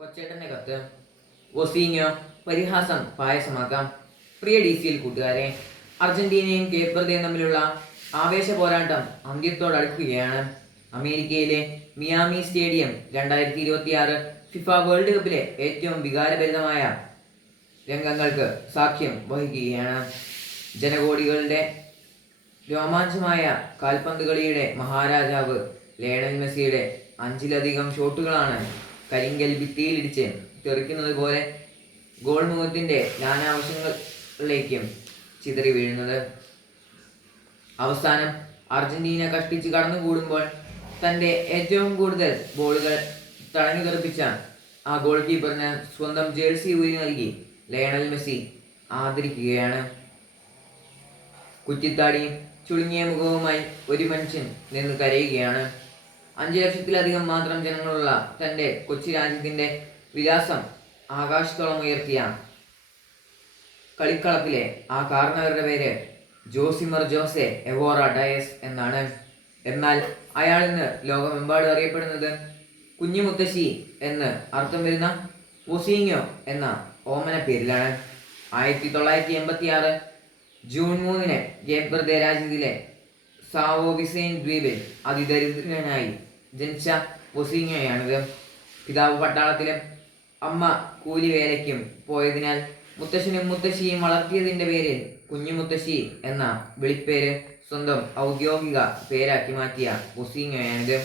കൊച്ചേട്ടൻ്റെ കത്ത്. ഒസീഞ്ഞോ പരിഹാസം പായസമാക്കാം. പ്രിയ DCL കൂട്ടുകാരെ, അർജന്റീനയും കേപ്പ് വെർദയും തമ്മിലുള്ള ആവേശ പോരാട്ടം അന്ത്യത്തോടടുക്കുകയാണ്. അമേരിക്കയിലെ മിയാമി സ്റ്റേഡിയം 2026 ഫിഫ വേൾഡ് കപ്പിലെ ഏറ്റവും വികാരഭരിതമായ രംഗങ്ങൾക്ക് സാക്ഷ്യം വഹിക്കുകയാണ്. ജനകോടികളുടെ രോമാഞ്ചമായ കാൽപന്ത് കളിയുടെ മഹാരാജാവ് ലയണൽ മെസ്സിയുടെ 5ലധികം ഷോട്ടുകളാണ് കരിങ്കൽ ഭിത്തിയിലിടിച്ച് തെറിക്കുന്നത് പോലെ ഗോൾ മുഖത്തിൻ്റെ നാനാവശങ്ങളിലേക്കും ചിതറി വീഴുന്നത്. അവസാനം അർജന്റീന കഷ്ടിച്ച് കടന്നുകൂടുമ്പോൾ തൻ്റെ ഏറ്റവും കൂടുതൽ ബോളുകൾ തടഞ്ഞു തെറിപ്പിച്ച ആ ഗോൾ കീപ്പറിന് സ്വന്തം ജേഴ്സി ഊരി നൽകി ലയണൽ മെസ്സി ആദരിക്കുകയാണ്. കുറ്റിത്താടിയും ചുളുങ്ങിയ മുഖവുമായി ഒരു മനുഷ്യൻ നിന്ന് കരയുകയാണ്. 5 ലക്ഷത്തിലധികം മാത്രം ജനങ്ങളുള്ള തൻ്റെ കൊച്ചി രാജ്യത്തിൻ്റെ വിലാസം ആകാശത്തോളം ഉയർത്തിയ കളിക്കളത്തിലെ ആ കാരണവരുടെ പേര് ജോസിമർ ജോസെ എവോറ ഡയസ് എന്നാണ്. എന്നാൽ അയാൾ ഇന്ന് ലോകമെമ്പാടും അറിയപ്പെടുന്നത് കുഞ്ഞുമുത്തശ്ശി എന്ന് അർത്ഥം വരുന്ന ഒസീഞ്ഞോ എന്ന ഓമന പേരിലാണ്. 1986 ജൂൺ 3 കേപ്പ് വെർദെ രാജ്യത്തിലെ സാവോ വിസൈൻ ദ്വീപിൽ അതിദരിദ്രനായി ജനിച്ച ഒസീഞ്ഞോയാണിത്. പിതാവ് പട്ടാളത്തിലും അമ്മ കൂലിവേലയ്ക്കും പോയതിനാൽ മുത്തശ്ശനും മുത്തശ്ശിയും വളർത്തിയതിൻ്റെ പേരിൽ കുഞ്ഞുമുത്തശ്ശി എന്ന വിളിപ്പേര് സ്വന്തം ഔദ്യോഗിക പേരാക്കി മാറ്റിയ ഒസീഞ്ഞോയാണിത്.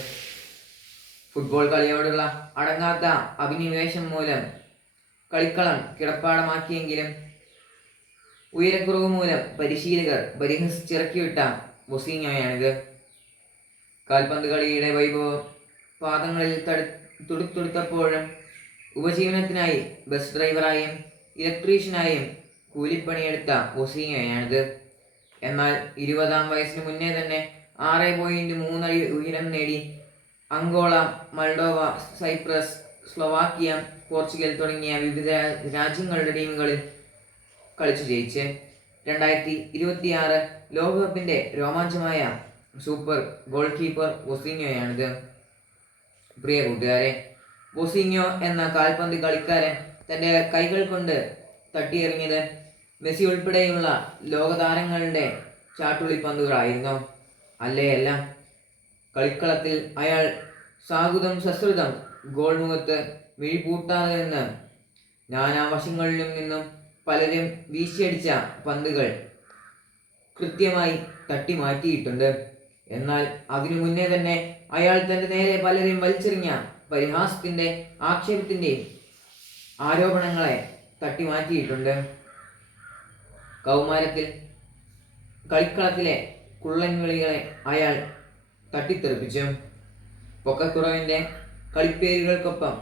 ഫുട്ബോൾ കളിയോടുള്ള അടങ്ങാത്ത അഭിനിവേശം മൂലം കളിക്കളം കിടപ്പാടമാക്കിയെങ്കിലും ഉയരക്കുറവ് മൂലം പരിശീലകർ പരിഹസിച്ചിറക്കിവിട്ട ഒസീഞ്ഞോയാണിത്. കാൽപന്ത് കളിയുടെ വൈഭവം പാദങ്ങളിൽ തുടുത്തുടുത്തപ്പോഴും ഉപജീവനത്തിനായി ബസ് ഡ്രൈവറായും ഇലക്ട്രീഷ്യനായും കൂലിപ്പണിയെടുത്ത ഒസീഞ്ഞോയാണിത്. എന്നാൽ 20-ാം വയസ്സിന് മുന്നേ തന്നെ 6.3 അടി ഉയരം നേടി Angola, Moldova, Cyprus, Slovakia, Portugal തുടങ്ങിയ വിവിധ രാജ്യങ്ങളുടെ ടീമുകളിൽ കളിച്ചു ജയിച്ച് 2026 ലോകകപ്പിൻ്റെ രോമാഞ്ചമായ സൂപ്പർ ഗോൾ കീപ്പർ ഒസീഞ്ഞോയാണിത്. പ്രിയ കൂട്ടുകാരെ, ഒസീഞ്ഞോ എന്ന കാൽപന്ത് കളിക്കാരൻ തൻ്റെ കൈകൾ കൊണ്ട് തട്ടിയെറിഞ്ഞത് മെസ്സി ഉൾപ്പെടെയുള്ള ലോകതാരങ്ങളുടെ ചാട്ടുളിപ്പന്തുകളായിരുന്നു. അല്ലേയല്ല, കളിക്കളത്തിൽ അയാൾ സാഹുതം സശ്രുതം ഗോൾ മുഖത്ത് മിഴിപൂട്ടാതെ നിന്ന് നാനാവശങ്ങളിലും നിന്നും പലരും വീശിയടിച്ച പന്തുകൾ കൃത്യമായി തട്ടി മാറ്റിയിട്ടുണ്ട്. എന്നാൽ അതിനു മുന്നേ തന്നെ അയാൾ തൻ്റെ നേരെ പലരും വലിച്ചെറിഞ്ഞ പരിഹാസത്തിൻ്റെ ആക്ഷേപത്തിൻ്റെയും ആരോപണങ്ങളെ തട്ടി മാറ്റിയിട്ടുണ്ട്. കൗമാരത്തിൽ കളിക്കളത്തിലെ കുള്ളൻ വിളികളെ അയാൾ തട്ടിത്തെറിപ്പിച്ചു. പൊക്കക്കുറവിൻ്റെ കളിപ്പേരുകൾക്കൊപ്പം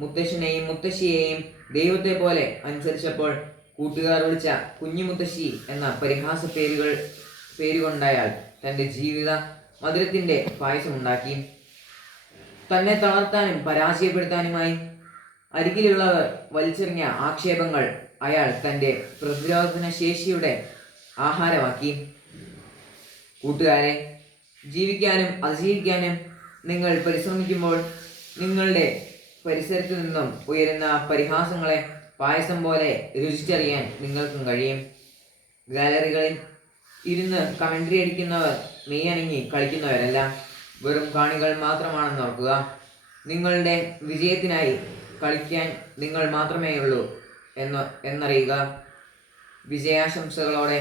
മുത്തശ്ശനെയും മുത്തശ്ശിയെയും ദൈവത്തെ പോലെ അനുസരിച്ചപ്പോൾ കൂട്ടുകാർ വിളിച്ച കുഞ്ഞുമുത്തശ്ശി എന്ന പരിഹാസ പേരുകൊണ്ടയാൾ തൻ്റെ ജീവിത മധുരത്തിൻ്റെ പായസമുണ്ടാക്കി. തന്നെ തളർത്താനും പരാജയപ്പെടുത്താനുമായി അരികിലുള്ളവർ വലിച്ചെറിഞ്ഞ ആക്ഷേപങ്ങൾ അയാൾ തൻ്റെ പ്രതിരോധന ശേഷിയുടെ ആഹാരമാക്കി. കൂട്ടുകാരെ, ജീവിക്കാനും അതിജീവിക്കാനും നിങ്ങൾ പരിശ്രമിക്കുമ്പോൾ നിങ്ങളുടെ പരിസരത്തു നിന്നും ഉയരുന്ന പരിഹാസങ്ങളെ പായസം പോലെ രുചിച്ചറിയാൻ നിങ്ങൾക്കും കഴിയും. ഗാലറികളിൽ ഇരുന്ന് കമൻട്രി അടിക്കുന്നവർ മെയ്യണങ്ങി കളിക്കുന്നവരല്ല, വെറും കാണികൾ മാത്രമാണെന്ന് ഓർക്കുക. നിങ്ങളുടെ വിജയത്തിനായി കളിക്കാൻ നിങ്ങൾ മാത്രമേയുള്ളൂ എന്നറിയുക. വിജയാശംസകളോടെ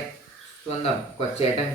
സ്വന്തം കൊച്ചേട്ടൻ.